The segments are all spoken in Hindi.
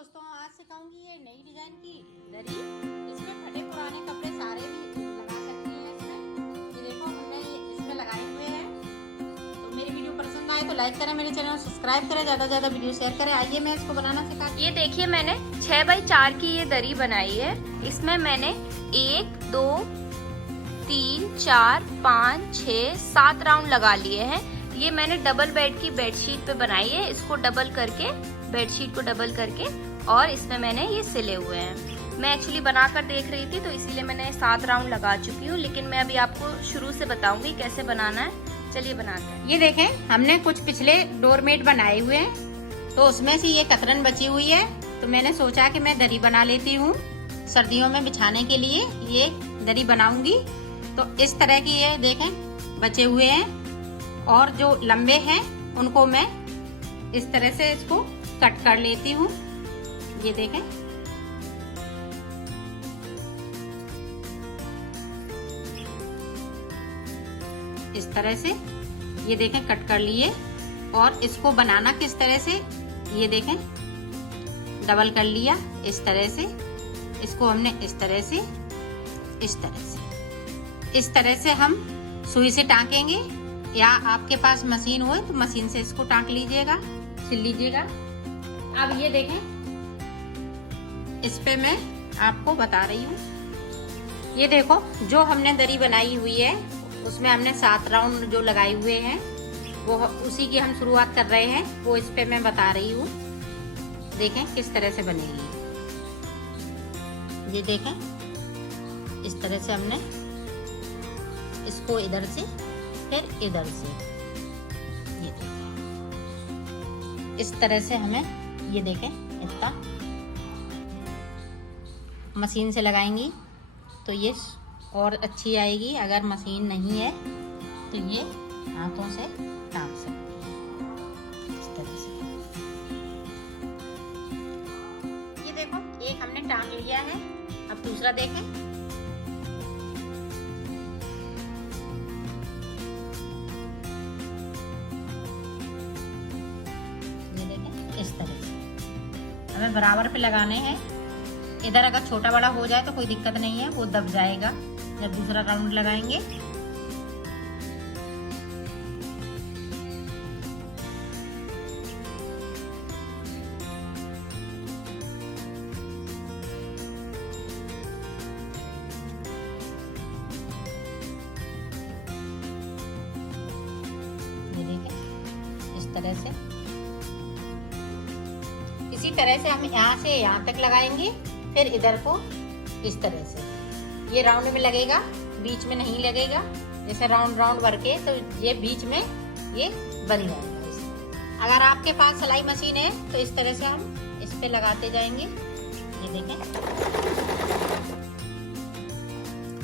दोस्तों, आज सिखाऊंगी ये नई डिजाइन की दरी। इसमें फटे पुराने कपड़े सारे भी लगा सकती हैं। इसमें ये देखो हमने ये इसमें लगाए हुए हैं। तो मेरी वीडियो पसंद आए तो लाइक करें, मेरे चैनल को सब्सक्राइब करें, ज्यादा से ज्यादा वीडियो शेयर करें। आइए मैं इसको बनाना सिखाती हूँ। ये देखिए मैंने 6x4 की ये दरी बनाई है। इसमें मैंने 1 2 3 4 5 6 7 राउंड लगा लिए हैं। ये मैंने डबल बेड की बेडशीट पे बनाई है। इसको डबल करके, बेडशीट को डबल करके, और इसमें मैंने ये सिले हुए हैं। मैं एक्चुअली बनाकर देख रही थी तो इसीलिए मैंने 7 राउंड लगा चुकी हूँ, लेकिन मैं अभी आपको शुरू से बताऊंगी कैसे बनाना है। चलिए बनाते हैं। ये देखें, हमने कुछ पिछले डोरमेट बनाए हुए हैं, तो उसमें से ये कतरन बची हुई है। तो मैंने सोचा कि मैं दरी बना लेती हूँ। सर्दियों में बिछाने के लिए ये दरी बनाऊंगी। तो इस तरह की ये देखें बचे हुए हैं, और जो लंबे हैं उनको मैं इस तरह से इसको कट कर लेती हूँ। ये देखें, इस तरह से ये देखें कट कर लिए। और इसको बनाना किस तरह से, ये देखें डबल कर लिया इस तरह से। इसको हमने इस तरह से, इस तरह से हम सुई से टाँकेंगे, या आपके पास मशीन हो तो मशीन से इसको टाँक लीजिएगा, सिल लीजिएगा। अब ये देखें, इस पे मैं आपको बता रही हूँ। ये देखो, जो हमने दरी बनाई हुई है उसमें हमने 7 राउंड जो लगाए हुए हैं, वो उसी की हम शुरुआत कर रहे हैं। वो इस पे मैं बता रही हूँ। देखें किस तरह से बनेगी। ये देखें, इस तरह से हमने इसको इधर से फिर इधर से, ये देखें इस तरह से हमें, ये देखें इतना मशीन से लगाएंगी तो ये और अच्छी आएगी। अगर मशीन नहीं है तो ये हाथों से टाँक सकते हैं इस तरह से। ये देखो, एक हमने टाँक लिया है। अब दूसरा देखें, ये देखें इस तरह से हमें बराबर पे लगाने हैं। इधर अगर छोटा बड़ा हो जाए तो कोई दिक्कत नहीं है, वो दब जाएगा जब दूसरा राउंड लगाएंगे। ये देखें इस तरह से। इसी तरह से हम यहाँ से यहाँ तक लगाएंगे, फिर इधर को इस तरह से। ये राउंड में लगेगा, बीच में नहीं लगेगा। जैसे राउंड राउंड भर के, तो ये बीच में ये बन जाएगा। अगर आपके पास सिलाई मशीन है तो इस तरह से हम इस पे लगाते जाएंगे। ये देखें,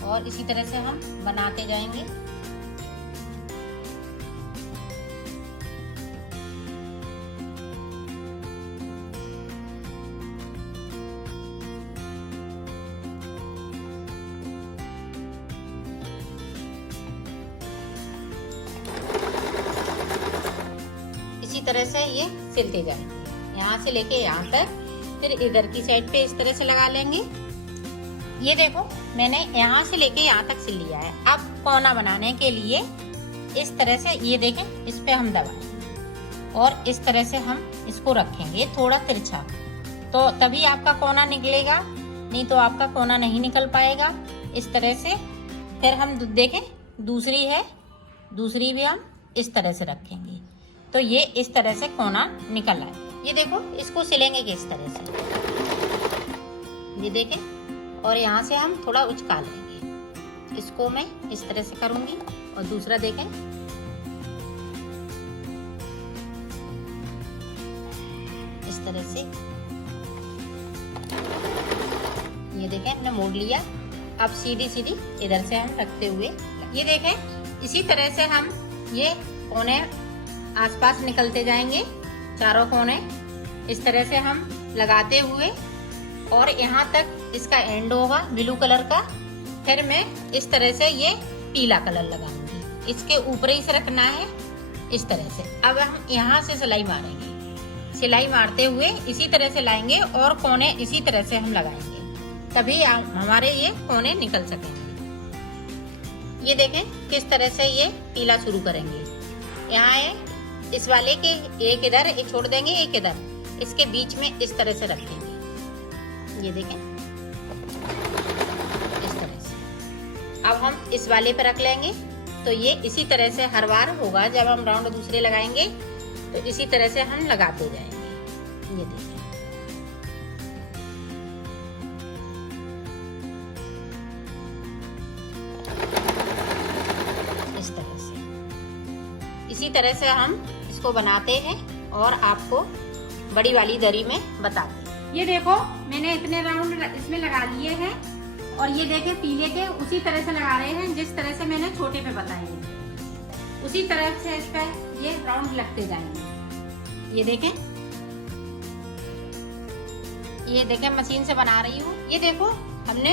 और इसी तरह से हम बनाते जाएंगे। इसी तरह से ये सिलते जाएंगे, यहाँ से लेके यहाँ तक, फिर इधर की साइड पे इस तरह से लगा लेंगे। ये देखो, मैंने यहाँ से लेके यहाँ तक सिल लिया है। अब कोना बनाने के लिए इस तरह से, ये देखें, इस पे हम दबाएंगे और इस तरह से हम इसको रखेंगे थोड़ा तिरछा, तो तभी आपका कोना निकलेगा, नहीं तो आपका कोना नहीं निकल पाएगा। इस तरह से फिर हम देखें, दूसरी है, दूसरी भी हम इस तरह से रखेंगे, तो ये इस तरह से कोना निकल आए। ये देखो, इसको सिलेंगे किस तरह से, ये देखें, और यहाँ से हम थोड़ा उचका लेंगे। इसको मैं इस तरह से करूंगी, और दूसरा देखें, इस तरह से। ये देखें, हमने मोड़ लिया। अब सीधी सीधी इधर से हम रखते हुए, ये देखें, इसी तरह से हम ये कोने आसपास निकलते जाएंगे, चारों कोने इस तरह से हम लगाते हुए, और यहाँ तक इसका एंड होगा ब्लू कलर का। फिर मैं इस तरह से ये पीला कलर लगाऊंगी, इसके ऊपर ही से रखना है इस तरह से। अब हम यहाँ से सिलाई मारेंगे, सिलाई मारते हुए इसी तरह से लाएंगे और कोने इसी तरह से हम लगाएंगे, तभी हमारे ये कोने निकल सकेंगे। ये देखें किस तरह से ये पीला शुरू करेंगे। यहाँ है इस वाले के एक इधर एक छोड़ देंगे, एक इधर, इसके बीच में इस तरह से रख देंगे। ये देखें इस तरह से। अब हम इस वाले पे रख लेंगे तो ये इसी तरह से हर बार होगा। जब हम राउंड दूसरे लगाएंगे तो इसी तरह से हम लगाते जाएंगे। ये देखिए इस तरह से, इसी तरह से हम इसको बनाते हैं और आपको बड़ी वाली दरी में बताते हैं। ये देखो मैंने इतने राउंड इसमें लगा लिए हैं और ये देखे पीले के उसी तरह से लगा रहे हैं जिस तरह से मैंने छोटे पे बताए हैं, उसी तरह से इस पे ये राउंड लगते जाएंगे। ये देखें मशीन से बना रही हूँ। ये देखो हमने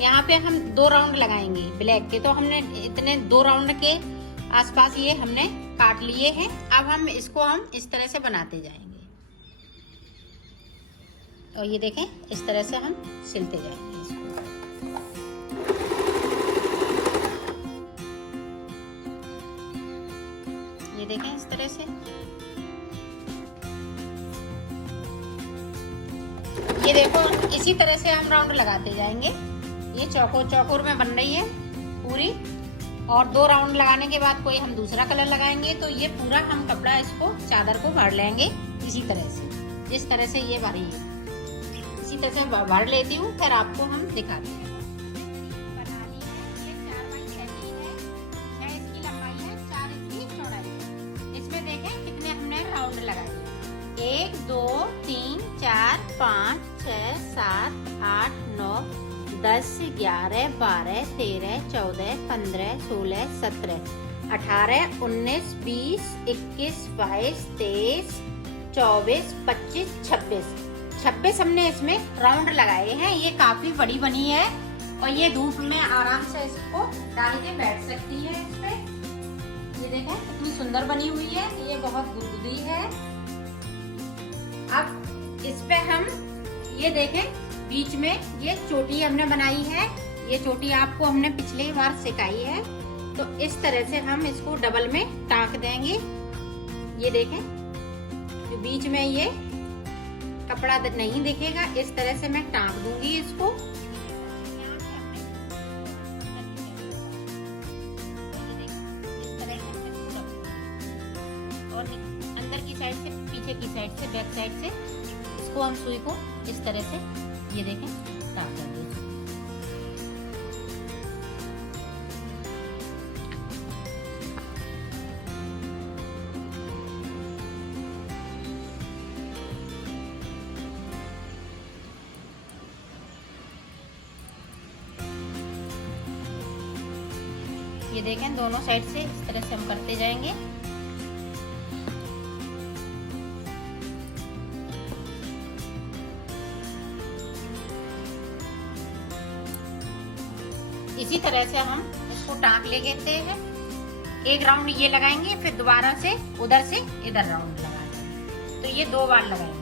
यहाँ पे हम 2 राउंड लगाएंगे ब्लैक के, तो हमने इतने 2 राउंड के आसपास ये हमने काट लिए हैं। अब हम इसको हम इस तरह से बनाते जाएंगे और ये देखें इस तरह से हम सिलते जाएंगे इसको। ये देखें इस तरह से। ये देखो इसी तरह से हम राउंड लगाते जाएंगे। ये चौकोर में बन रही है पूरी, और 2 राउंड लगाने के बाद कोई हम दूसरा कलर लगाएंगे तो ये पूरा हम कपड़ा इसको चादर को भर लेंगे इसी तरह से। इस तरह से ये भरी है, इसी तरह से भर लेती हूँ, फिर आपको हम दिखाते हैं। बनानी है ये 4 बाई 6 की है, 6 इसकी लंबाई है, 4 इसकी चौड़ाई है। इसमें देखें कितने हमने राउंड लगाए, 1 2 3 4 5 6 7 8 9 10 11 12 13 14 15 16 17 18 19 20 21 22 23 24 25 26 हमने इसमें राउंड लगाए हैं। ये काफी बड़ी बनी है और ये धूप में आराम से इसको डाल के बैठ सकती है इस पे। ये देखें कितनी सुंदर बनी हुई है, ये बहुत गुदगुदी है। अब इस पे हम ये देखें बीच में ये चोटी हमने बनाई है। ये चोटी आपको हमने पिछली बार सिखाई है, तो इस तरह से हम इसको डबल में टाँक देंगे। ये देखें जो बीच में ये कपड़ा नहीं दिखेगा, इस तरह से मैं टाँक दूंगी इसको। और अंदर की साइड से, पीछे की साइड से, बैक साइड से इसको हम सुई को इस तरह से ये देखें टाँक देंगे। ये देखें दोनों साइड से इस तरह से हम करते जाएंगे। इसी तरह से हम इसको टाँक ले लेते हैं। एक राउंड ये लगाएंगे, फिर दोबारा से उधर से इधर राउंड लगाएंगे, तो ये 2 बार लगाएंगे।